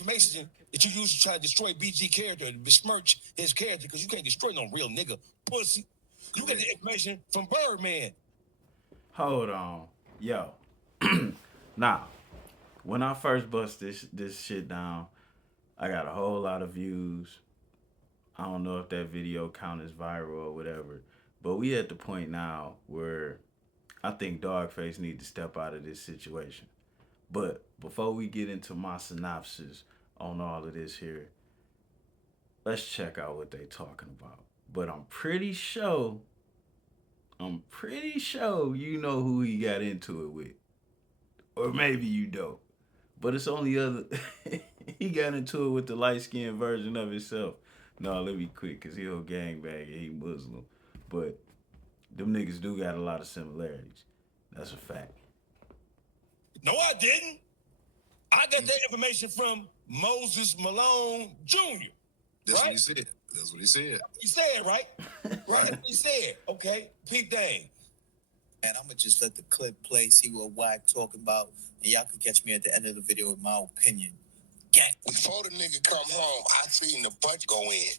information that you use to try to destroy BG character, to besmirch his character, because you can't destroy no real nigga, pussy. You get the information from Birdman. Hold on. Yo. Now, when I first bust this shit down, I got a whole lot of views. I don't know if that video count as viral or whatever. But we at the point now where I think Dogface need to step out of this situation. But before we get into my synopsis on all of this here, let's check out what they talking about. But I'm pretty sure you know who he got into it with. Or maybe you don't. But it's only other he got into it with the light skinned version of himself. No, let me quit because he a gangbang and he Muslim. But them niggas do got a lot of similarities. That's a fact. No, I didn't. I got that information from Moses Malone Jr. That's what he said. That's what he said. He said, right? Right? He said, okay, peep thing. And I'm going to just let the clip play, see what Wack talking about, and y'all can catch me at the end of the video with my opinion. Gang. Before the nigga come home, I seen the budget go in.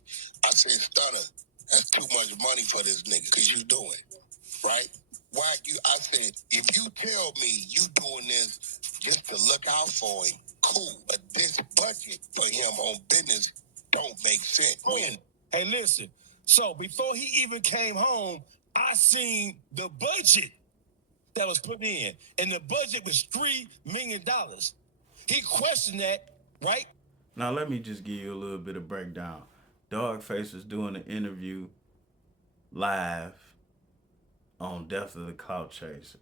I said, Stunner, that's too much money for this nigga, because you doing right? Wack, I said, if you tell me you doing this just to look out for him, cool. But this budget for him on business don't make sense. Hey, listen. So before he even came home, I seen the budget that was put in, and the budget was $3 million. He questioned that, right? Now let me just give you a little bit of breakdown. Dogface was doing an interview live on Death of the Clout Chaser.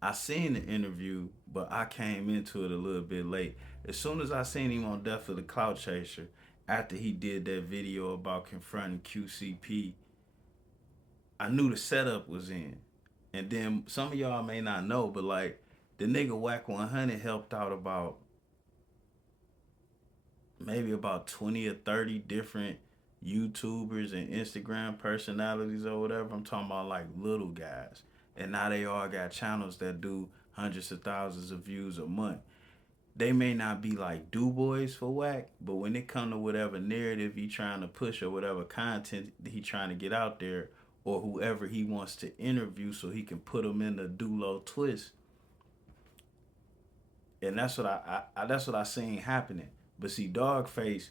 I seen the interview, but I came into it a little bit late. As soon as I seen him on Death of the Clout Chaser, after he did that video about confronting QCP, I knew the setup was in. And then some of y'all may not know, but like the nigga Wack 100 helped out about maybe about 20 or 30 different YouTubers and Instagram personalities or whatever. I'm talking about like little guys. And now they all got channels that do hundreds of thousands of views a month. They may not be like do boys for Wack, but when it come to whatever narrative he trying to push or whatever content he trying to get out there, or whoever he wants to interview so he can put them in the Dulo twist. And that's what I seen happening. But see, Dogface,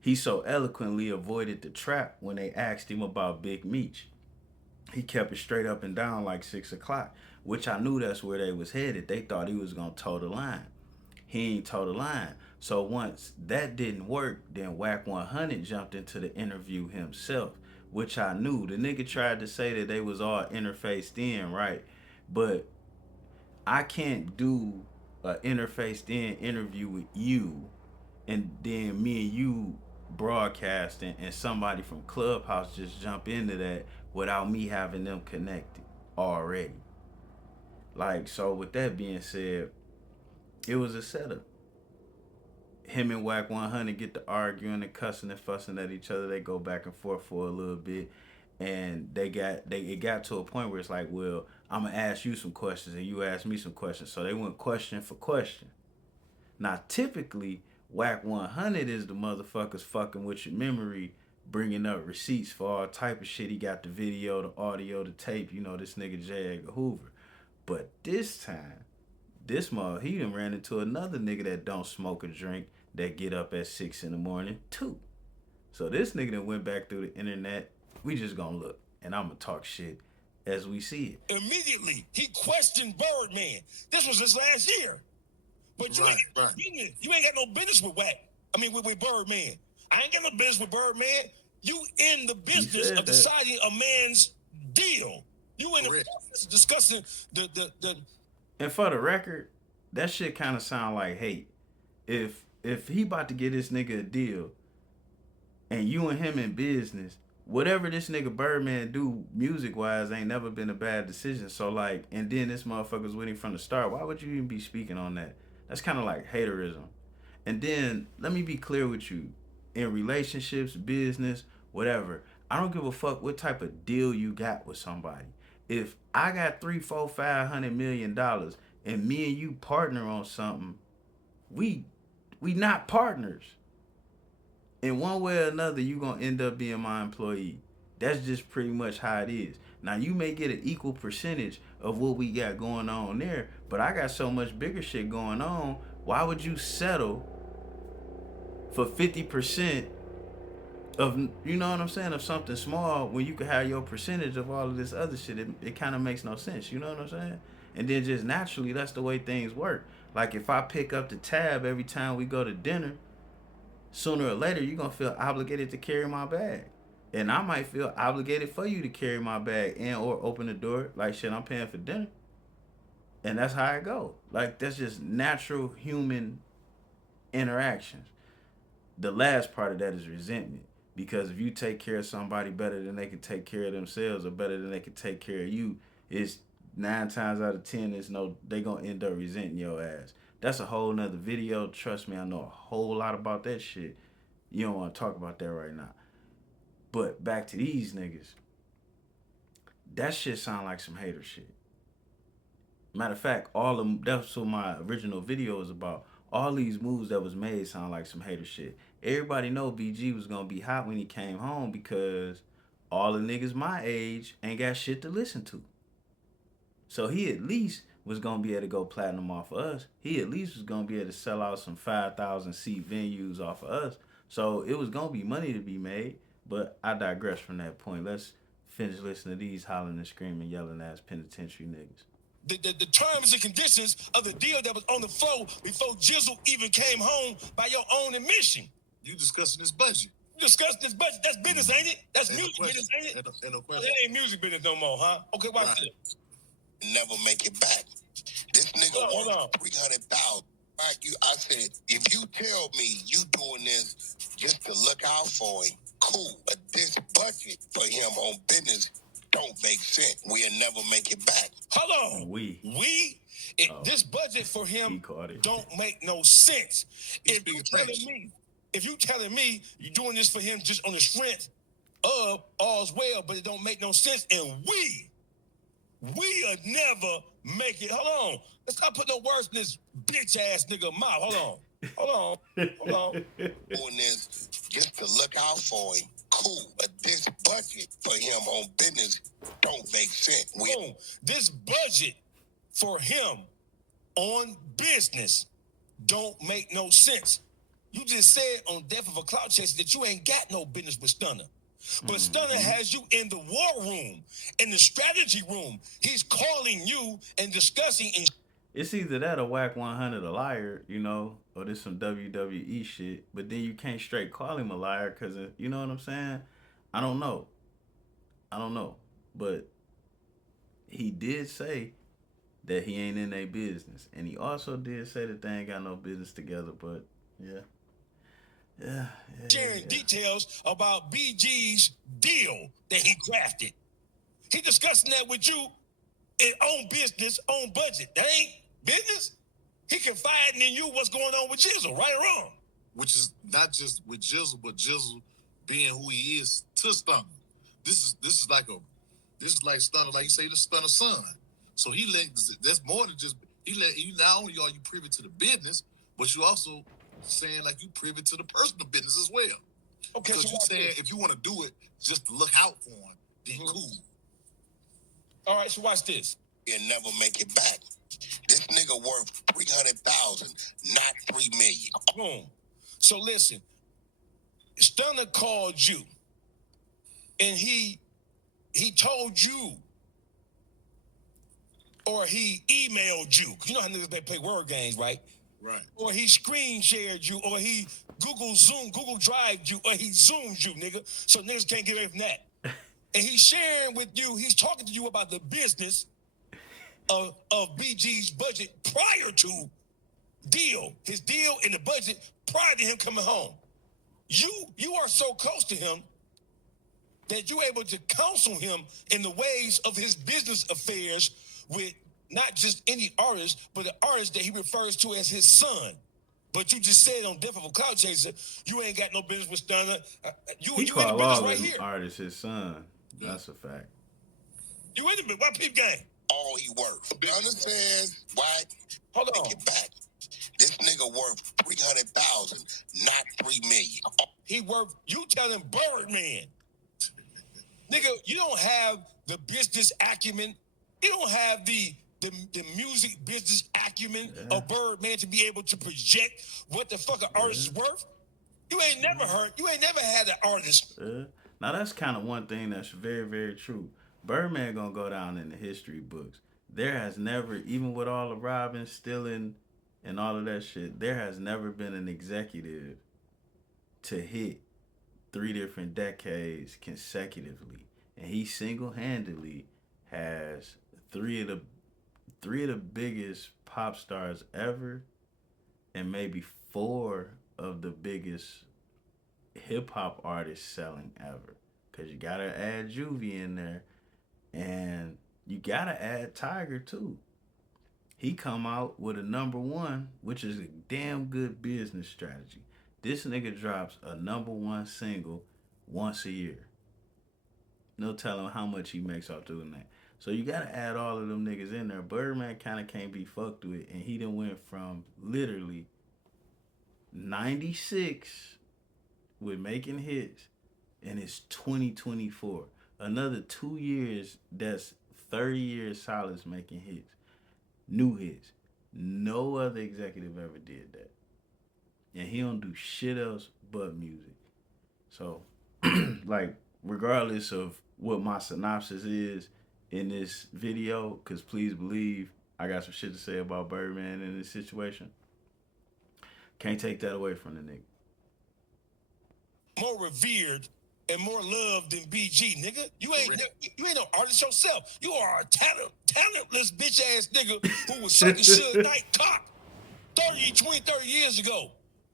he so eloquently avoided the trap when they asked him about Big Meech. He kept it straight up and down like 6 o'clock, which I knew that's where they was headed. They thought he was gonna toe the line. He ain't toe the line. So once that didn't work, then Wack 100 jumped into the interview himself, which I knew. The nigga tried to say that they was all interfaced in, right? But I can't do an interfaced in interview with you and then me and you broadcasting and somebody from Clubhouse just jump into that without me having them connected already. Like, so with that being said, it was a setup. Him and Wack 100 get to arguing and cussing and fussing at each other. They go back and forth for a little bit, and it got to a point where it's like, well, I'm gonna ask you some questions and you ask me some questions. So they went question for question. Now typically, Wack 100 is the motherfuckers fucking with your memory, bringing up receipts for all type of shit. He got the video, the audio, the tape. You know, this nigga J. Edgar Hoover. But this time, he done ran into another nigga that don't smoke or drink, that get up at 6 in the morning too. So this nigga done went back through the internet. We just gonna look, and I'm gonna talk shit as we see it. Immediately, he questioned Birdman. This was his last year. But you ain't got no business with Wack. I mean, with Birdman. I ain't got no business with Birdman. You in the business of deciding a man's deal. You in the business of discussing the. And for the record, that shit kind of sound like hate. If he about to get this nigga a deal, and you and him in business, whatever this nigga Birdman do music wise ain't never been a bad decision. So like, and then this motherfucker's with him from the start. Why would you even be speaking on that? That's kind of like haterism. And then let me be clear with you. In relationships, business, whatever, I don't give a fuck what type of deal you got with somebody. If I got $300, $400, $500 million and me and you partner on something, we We not partners. In one way or another, you gonna end up being my employee. That's just pretty much how it is. Now you may get an equal percentage of what we got going on there, but I got so much bigger shit going on. Why would you settle for 50% of, you know what I'm saying, of something small when you could have your percentage of all of this other shit? It kind of makes no sense. You know what I'm saying? And then just naturally, that's the way things work. Like if I pick up the tab every time we go to dinner, sooner or later you're gonna feel obligated to carry my bag. And I might feel obligated for you to carry my bag and or open the door. Like, shit, I'm paying for dinner. And that's how it go. Like, that's just natural human interactions. The last part of that is resentment. Because if you take care of somebody better than they can take care of themselves or better than they can take care of you, it's 9 times out of 10, they gonna end up resenting your ass. That's a whole nother video. Trust me, I know a whole lot about that shit. You don't want to talk about that right now. But back to these niggas. That shit sound like some hater shit. Matter of fact, that's what my original video was about. All these moves that was made sound like some hater shit. Everybody know BG was gonna be hot when he came home because all the niggas my age ain't got shit to listen to. So he at least was gonna be able to go platinum off of us. He at least was gonna be able to sell out some 5,000 seat venues off of us. So it was gonna be money to be made. But I digress from that point. Let's finish listening to these hollering and screaming, yelling ass penitentiary niggas. The terms and conditions of the deal that was on the floor before Jizzle even came home by your own admission. You discussing this budget. You discussing this budget. That's business, ain't it? That's music business, ain't it? Ain't no question. That ain't music business no more, huh? Okay, watch this. Never make it back. This nigga Hold on. 300,000. I said, if you tell me you doing this just to look out for him, cool. But this budget for him on business don't make sense. We'll never make it back. Hold on. This budget for him don't make no sense. If you telling me you're doing this for him just on the strength of all's well, but it don't make no sense, and we'll never make it. Hold on. Let's not put no words in this bitch ass nigga mouth. Hold on. Doing this just to look out for him, cool. But this budget for him on business don't make sense. This budget for him on business don't make no sense. You just said on Death of a Clout Chaser that you ain't got no business with Stunner. But Stunner has you in the war room, in the strategy room. He's calling you and discussing. It's either that or Wack 100 a liar, you know, or this some WWE shit. But then you can't straight call him a liar because, you know what I'm saying? I don't know. But he did say that he ain't in their business. And he also did say that they ain't got no business together. But, sharing details about BG's deal that he crafted. He discussing that with you in own business, own budget. That ain't business. He confiding in you what's going on with Jizzle, right or wrong. Which is not just with Jizzle, but Jizzle being who he is to Stunner. This is like Stunner, like you say, the Stunner son. So that's more than just not only are you privy to the business, but you also saying like you privy to the personal business as well. Okay, because you saying if you want to do it just to look out for him, then cool. All right, so watch this. You'll never make it back. This nigga worth 300,000, not 3 million. Boom. So listen, Stunner called you, and he told you, or he emailed you. You know how niggas play word games, right? Right. Or he screen shared you, or he Google Drived you, or he Zoomed you, nigga. So niggas can't get away from that. And he's sharing with you, he's talking to you about the business of BG's budget prior to his deal in the budget prior to him coming home. You are so close to him that you're able to counsel him in the ways of his business affairs with not just any artist, but the artist that he refers to as his son. But you just said on Death of a Clout Chaser, you ain't got no business with Stunner. He called all his artists his son. That's a fact. You in the why peep game? All he worth. Stunner says, why? Hold on. Take it back. This nigga worth 300,000, not 3 million. He worth, you telling Birdman. Nigga, you don't have the business acumen. You don't have the music business acumen of Birdman to be able to project what the fuck an artist is worth. You ain't never heard, you ain't never had an artist. Now that's kind of one thing that's very, very true. Birdman gonna go down in the history books. There has never, even with all the robbing, stealing, and all of that shit, there has never been an executive to hit 3 different decades consecutively, and he single-handedly has three of the biggest pop stars ever, and maybe 4 of the biggest hip hop artists selling ever. Cause you gotta add Juvie in there, and you gotta add Tiger too. He come out with a #1, which is a damn good business strategy. This nigga drops a #1 single once a year. No telling how much he makes off doing that. So you gotta add all of them niggas in there. Birdman kind of can't be fucked with, and he done went from literally 96 with making hits, and it's 2024. Another 2 years, that's 30 years solid making hits. New hits. No other executive ever did that. And he don't do shit else but music. So, like, regardless of what my synopsis is in this video, because please believe I got some shit to say about Birdman in this situation, can't take that away from the nigga. More revered and more loved than BG, nigga. You ain't no artist yourself. You are a talentless bitch ass nigga who was sucking Suge Knight cock 30 years ago.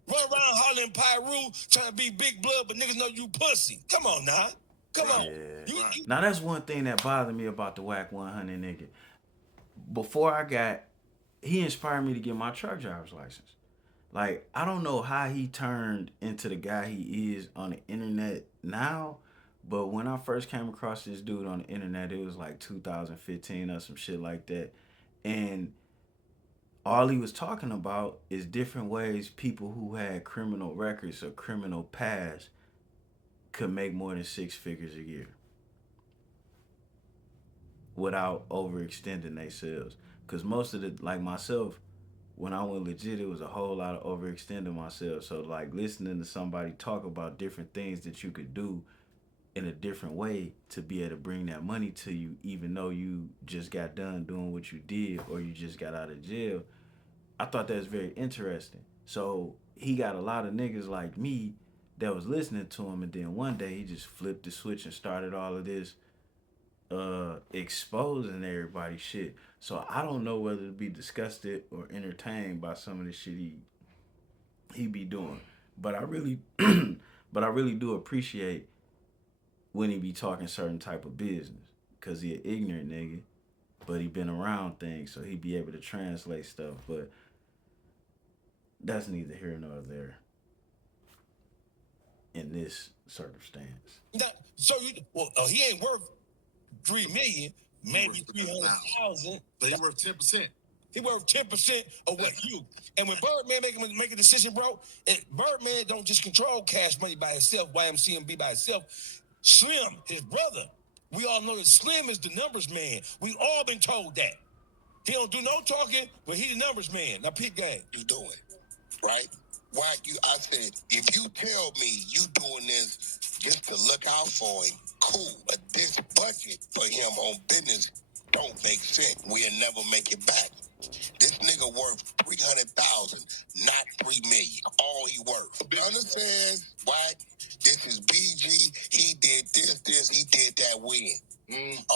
Run around hollering Pyru, trying to be big blood, but niggas know you pussy. Come on now. Come on. Yeah. Now that's one thing that bothered me about the Wack 100 nigga. Before he inspired me to get my truck driver's license. Like, I don't know how he turned into the guy he is on the internet now, but when I first came across this dude on the internet, it was like 2015 or some shit like that. And all he was talking about is different ways people who had criminal records or criminal past could make more than 6 figures a year without overextending themselves. Because most of the, like myself, when I went legit, it was a whole lot of overextending myself. So, like, listening to somebody talk about different things that you could do in a different way to be able to bring that money to you, even though you just got done doing what you did or you just got out of jail, I thought that was very interesting. So, he got a lot of niggas like me that was listening to him, and then one day he just flipped the switch and started all of this exposing everybody's shit. So I don't know whether to be disgusted or entertained by some of the shit he be doing. But I really do appreciate when he be talking certain type of business, cause he an ignorant nigga, but he been around things, so he be able to translate stuff. But that's neither here nor there in this circumstance. He ain't worth 3 million, maybe 300,000. But he worth 10%. He worth 10% of what you. And when Birdman make a decision, bro, and Birdman don't just control Cash Money by himself, YMCMB by himself. Slim, his brother, we all know that Slim is the numbers man. We all been told that. He don't do no talking, but he the numbers man. Now pick game. You doing, right? Wack, I said, if you tell me you doing this just to look out for him, cool. But this budget for him on business don't make sense. We'll never make it back. This nigga worth 300,000, not 3 million. All he worth. You understand? Wack, this is BG. He did this, he did that win.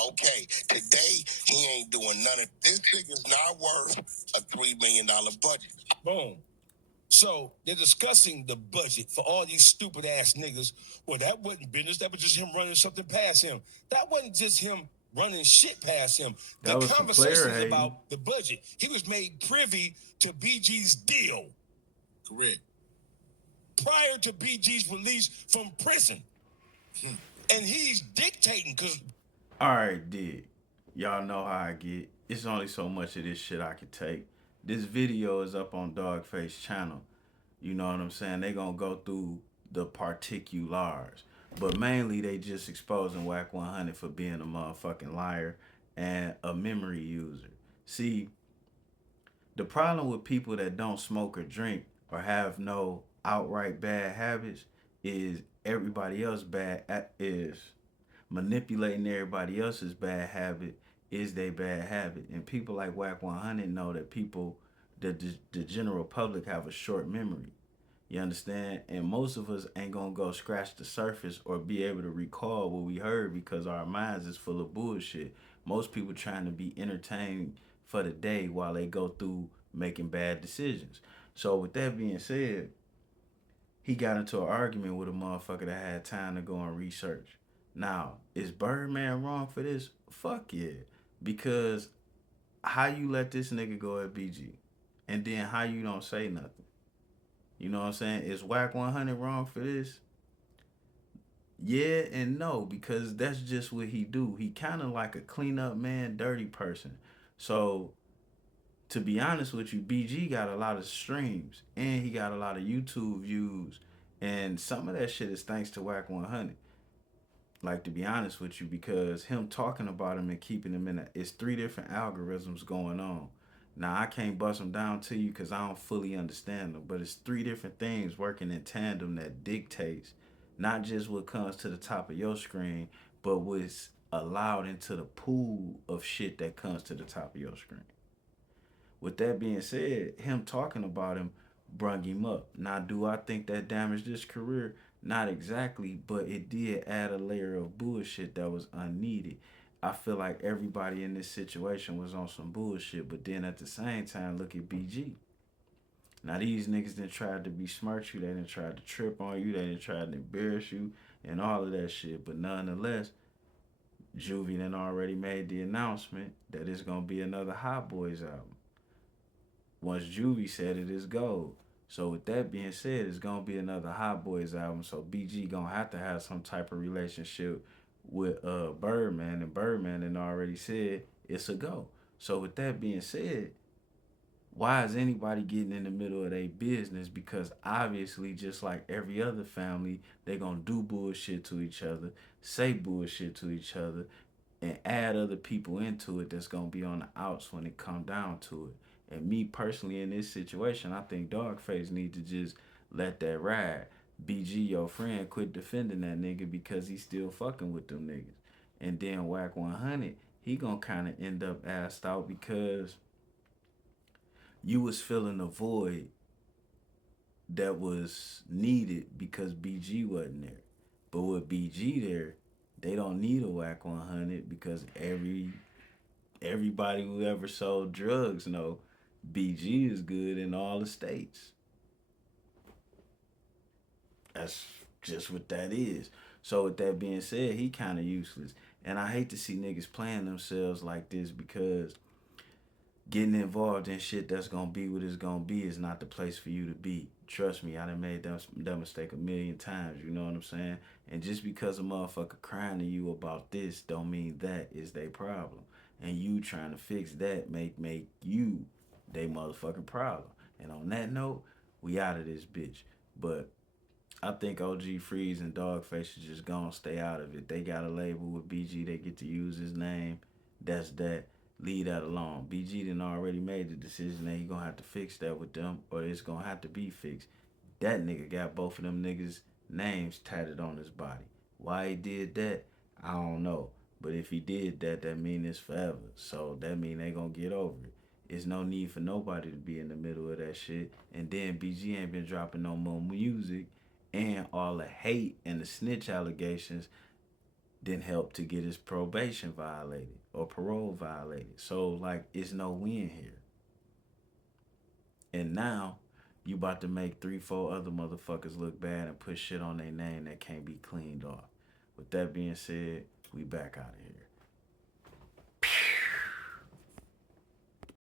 Okay, today he ain't doing none of this. Nigga's not worth a $3 million budget. Boom. So they're discussing the budget for all these stupid ass niggas. Well, that wasn't business. That was just him running something past him. That wasn't just him running shit past him. The conversation is about the budget. He was made privy to BG's deal. Correct. Prior to BG's release from prison. And he's dictating because... All right, dig. Y'all know how I get. It's only so much of this shit I can take. this video is up on Dogface channel. You know what I'm saying? They gonna go through the particulars. But mainly they just exposing Wack 100 for being a motherfucking liar and a memory user. See, the problem with people that don't smoke or drink or have no outright bad habits is everybody else is manipulating everybody else's bad habit is their bad habit. And people like Wack 100 know that the general public have a short memory. You understand? And most of us ain't gonna go scratch the surface or be able to recall what we heard because our minds is full of bullshit. Most people trying to be entertained for the day while they go through making bad decisions. So with that being said, he got into an argument with a motherfucker that had time to go and research. Now, is Birdman wrong for this? Fuck yeah. Because how you let this nigga go at BG? And then how you don't say nothing? You know what I'm saying? Is Wack 100 wrong for this? Yeah and no, because that's just what he do. He kind of like a cleanup man, dirty person. So, to be honest with you, BG got a lot of streams and he got a lot of YouTube views. And some of that shit is thanks to Wack 100. Like, to be honest with you, because him talking about him and keeping him in it's three different algorithms going on. Now, I can't bust them down to you because I don't fully understand them, but it's three different things working in tandem that dictates not just what comes to the top of your screen, but what's allowed into the pool of shit that comes to the top of your screen. With that being said, him talking about him brung him up. Now, do I think that damaged his career? Not exactly, but it did add a layer of bullshit that was unneeded. I feel like everybody in this situation was on some bullshit, but then at the same time, look at BG. Now, these niggas done tried to besmirch you, they done tried to trip on you, they done tried to embarrass you, and all of that shit, but nonetheless, Juvie done already made the announcement that it's gonna be another Hot Boys album. Once Juvie said it, is gold. So with that being said, it's gonna be another Hot Boys album. So BG gonna have some type of relationship with Birdman, and Birdman and already said it's a go. So with that being said, why is anybody getting in the middle of their business? Because obviously, just like every other family, they gonna do bullshit to each other, say bullshit to each other, and add other people into it that's gonna be on the outs when it come down to it. And me personally in this situation, I think Dogface need to just let that ride. BG, your friend, quit defending that nigga because he's still fucking with them niggas. And then Wack 100, he gonna kind of end up assed out because you was filling a void that was needed because BG wasn't there. But with BG there, they don't need a Wack 100 because everybody who ever sold drugs know BG is good in all the states. That's just what that is. So with that being said, he kind of useless. And I hate to see niggas playing themselves like this because getting involved in shit that's gonna be what it's gonna be is not the place for you to be. Trust me, I done made that mistake a million times, you know what I'm saying? And just because a motherfucker crying to you about this don't mean that is their problem. And you trying to fix that make you they motherfucking problem. And on that note, we out of this bitch. But I think OG Freeze and Dogface should just gonna stay out of it. They got a label with BG, they get to use his name. That's that. Leave that alone. BG done already made the decision that he gonna have to fix that with them, or it's gonna have to be fixed. That nigga got both of them niggas' names tatted on his body. Why he did that, I don't know. But if he did that, that mean it's forever. So that mean they gonna get over it. There's no need for nobody to be in the middle of that shit. And then BG ain't been dropping no more music, and all the hate and the snitch allegations didn't help to get his probation violated or parole violated. So like it's no win here. And now you about to make 3-4 other motherfuckers look bad and put shit on their name that can't be cleaned off. With that being said, we back out of here.